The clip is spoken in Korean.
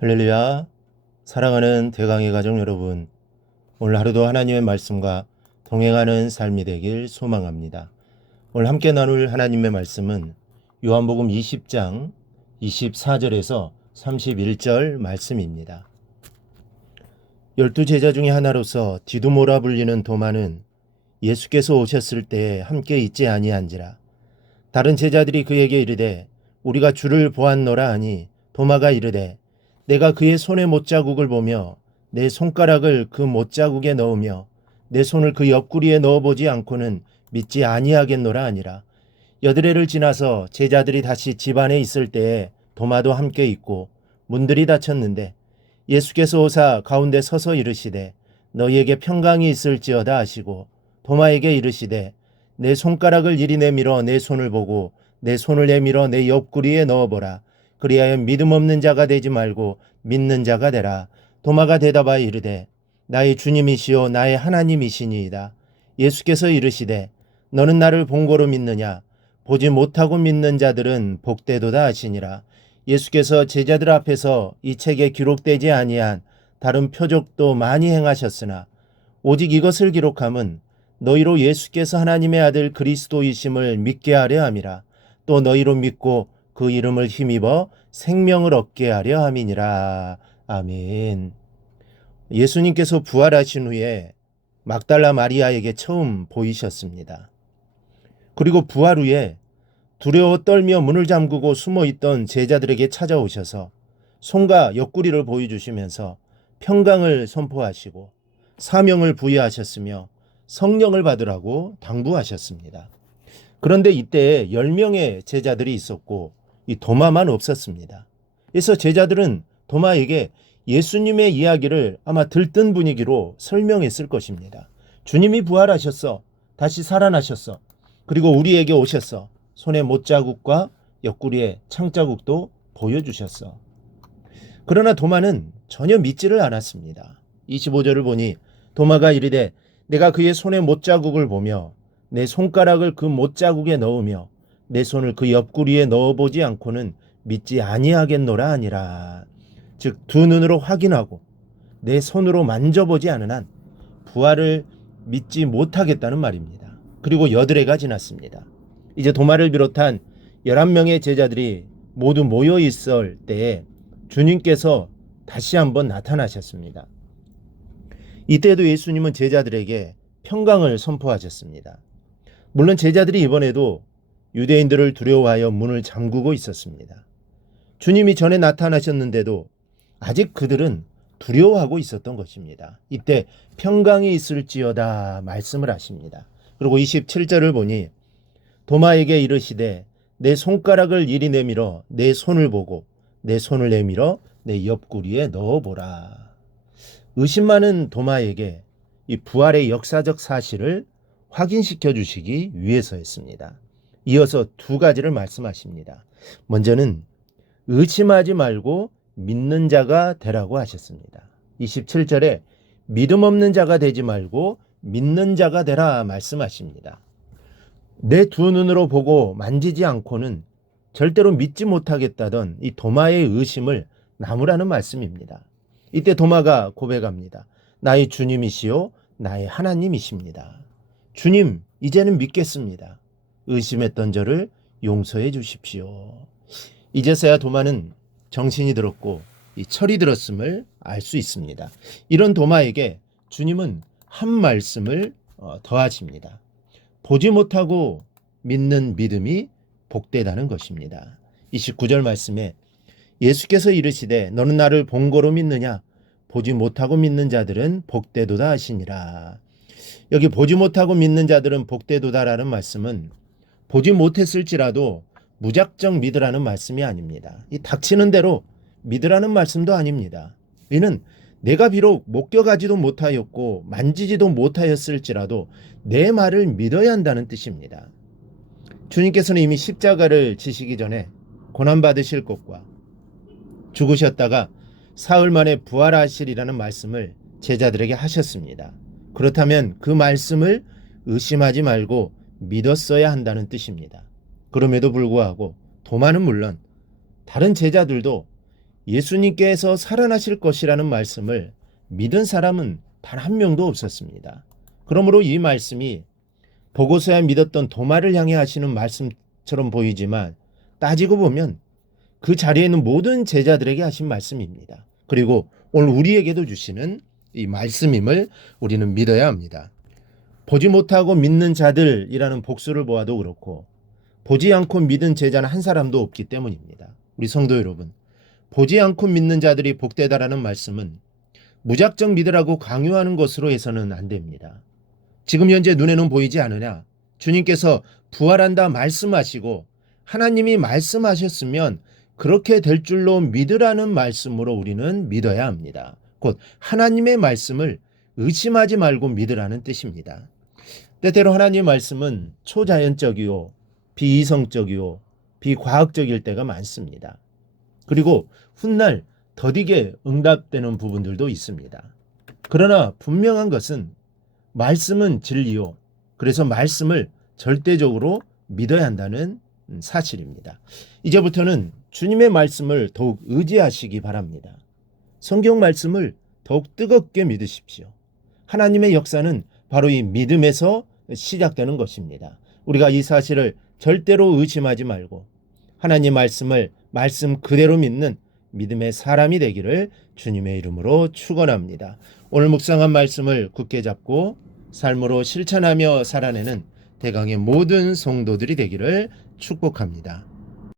할렐루야. 사랑하는 대강의 가족 여러분, 오늘 하루도 하나님의 말씀과 동행하는 삶이 되길 소망합니다. 오늘 함께 나눌 하나님의 말씀은 요한복음 20장 24절에서 31절 말씀입니다. 12제자 중에 하나로서 디두모라 불리는 도마는 예수께서 오셨을 때에 함께 있지 아니한지라. 다른 제자들이 그에게 이르되 우리가 주를 보았노라 하니 도마가 이르되 내가 그의 손의 못자국을 보며 내 손가락을 그 못자국에 넣으며 내 손을 그 옆구리에 넣어보지 않고는 믿지 아니하겠노라 하니라. 여드레를 지나서 제자들이 다시 집 안에 있을 때에 도마도 함께 있고 문들이 닫혔는데 예수께서 오사 가운데 서서 이르시되 너희에게 평강이 있을지어다 하시고 도마에게 이르시되 내 손가락을 이리 내밀어 내 손을 보고 내 손을 내밀어 내 옆구리에 넣어보라. 그리하여 믿음 없는 자가 되지 말고 믿는 자가 되라. 도마가 대답하여 이르되 나의 주님이시요 나의 하나님이시니이다. 예수께서 이르시되 너는 나를 본고로 믿느냐? 보지 못하고 믿는 자들은 복되도다 하시니라. 예수께서 제자들 앞에서 이 책에 기록되지 아니한 다른 표적도 많이 행하셨으나 오직 이것을 기록함은 너희로 예수께서 하나님의 아들 그리스도이심을 믿게 하려 함이라. 또 너희로 믿고 그 이름을 힘입어 생명을 얻게 하려 함이니라. 아멘. 예수님께서 부활하신 후에 막달라 마리아에게 처음 보이셨습니다. 그리고 부활 후에 두려워 떨며 문을 잠그고 숨어있던 제자들에게 찾아오셔서 손과 옆구리를 보여주시면서 평강을 선포하시고 사명을 부여하셨으며 성령을 받으라고 당부하셨습니다. 그런데 이때 10명의 제자들이 있었고 이 도마만 없었습니다. 그래서 제자들은 도마에게 예수님의 이야기를 아마 들뜬 분위기로 설명했을 것입니다. 주님이 부활하셨어. 다시 살아나셨어. 그리고 우리에게 오셨어. 손에 못자국과 옆구리에 창자국도 보여주셨어. 그러나 도마는 전혀 믿지를 않았습니다. 25절을 보니 도마가 이르되 내가 그의 손에 못자국을 보며 내 손가락을 그 못자국에 넣으며 내 손을 그 옆구리에 넣어보지 않고는 믿지 아니하겠노라 하니라. 즉 두 눈으로 확인하고 내 손으로 만져보지 않은 한 부활을 믿지 못하겠다는 말입니다. 그리고 여드레가 지났습니다. 이제 도마를 비롯한 11명의 제자들이 모두 모여 있을 때에 주님께서 다시 한번 나타나셨습니다. 이때도 예수님은 제자들에게 평강을 선포하셨습니다. 물론 제자들이 이번에도 유대인들을 두려워하여 문을 잠그고 있었습니다. 주님이 전에 나타나셨는데도 아직 그들은 두려워하고 있었던 것입니다. 이때 평강이 있을지어다 말씀을 하십니다. 그리고 27절을 보니 도마에게 이르시되 내 손가락을 이리 내밀어 내 손을 보고 내 손을 내밀어 내 옆구리에 넣어보라. 의심 많은 도마에게 이 부활의 역사적 사실을 확인시켜 주시기 위해서였습니다. 이어서 두 가지를 말씀하십니다. 먼저는 의심하지 말고 믿는 자가 되라고 하셨습니다. 27절에 믿음 없는 자가 되지 말고 믿는 자가 되라 말씀하십니다. 내 두 눈으로 보고 만지지 않고는 절대로 믿지 못하겠다던 이 도마의 의심을 나무라는 말씀입니다. 이때 도마가 고백합니다. 나의 주님이시요 나의 하나님이십니다. 주님, 이제는 믿겠습니다. 의심했던 저를 용서해 주십시오. 이제서야 도마는 정신이 들었고 이 철이 들었음을 알 수 있습니다. 이런 도마에게 주님은 한 말씀을 더하십니다. 보지 못하고 믿는 믿음이 복되다는 것입니다. 29절 말씀에 예수께서 이르시되 너는 나를 본고로 믿느냐? 보지 못하고 믿는 자들은 복되도다 하시니라. 여기 보지 못하고 믿는 자들은 복되도다라는 말씀은 보지 못했을지라도 무작정 믿으라는 말씀이 아닙니다. 이 닥치는 대로 믿으라는 말씀도 아닙니다. 이는 내가 비록 목격하지도 못하였고 만지지도 못하였을지라도 내 말을 믿어야 한다는 뜻입니다. 주님께서는 이미 십자가를 지시기 전에 고난받으실 것과 죽으셨다가 사흘 만에 부활하시리라는 말씀을 제자들에게 하셨습니다. 그렇다면 그 말씀을 의심하지 말고 믿었어야 한다는 뜻입니다. 그럼에도 불구하고 도마는 물론 다른 제자들도 예수님께서 살아나실 것이라는 말씀을 믿은 사람은 단 한 명도 없었습니다. 그러므로 이 말씀이 보고서야 믿었던 도마를 향해 하시는 말씀처럼 보이지만 따지고 보면 그 자리에 있는 모든 제자들에게 하신 말씀입니다. 그리고 오늘 우리에게도 주시는 이 말씀임을 우리는 믿어야 합니다. 보지 못하고 믿는 자들이라는 복수를 보아도 그렇고 보지 않고 믿은 제자는 한 사람도 없기 때문입니다. 우리 성도 여러분, 보지 않고 믿는 자들이 복되다라는 말씀은 무작정 믿으라고 강요하는 것으로 해서는 안 됩니다. 지금 현재 눈에는 보이지 않으냐? 주님께서 부활한다 말씀하시고 하나님이 말씀하셨으면 그렇게 될 줄로 믿으라는 말씀으로 우리는 믿어야 합니다. 곧 하나님의 말씀을 의심하지 말고 믿으라는 뜻입니다. 때때로 하나님의 말씀은 초자연적이요, 비이성적이요, 비과학적일 때가 많습니다. 그리고 훗날 더디게 응답되는 부분들도 있습니다. 그러나 분명한 것은 말씀은 진리요. 그래서 말씀을 절대적으로 믿어야 한다는 사실입니다. 이제부터는 주님의 말씀을 더욱 의지하시기 바랍니다. 성경 말씀을 더욱 뜨겁게 믿으십시오. 하나님의 역사는 바로 이 믿음에서 시작되는 것입니다. 우리가 이 사실을 절대로 의심하지 말고 하나님 말씀을 말씀 그대로 믿는 믿음의 사람이 되기를 주님의 이름으로 축원합니다. 오늘 묵상한 말씀을 굳게 잡고 삶으로 실천하며 살아내는 대강의 모든 성도들이 되기를 축복합니다.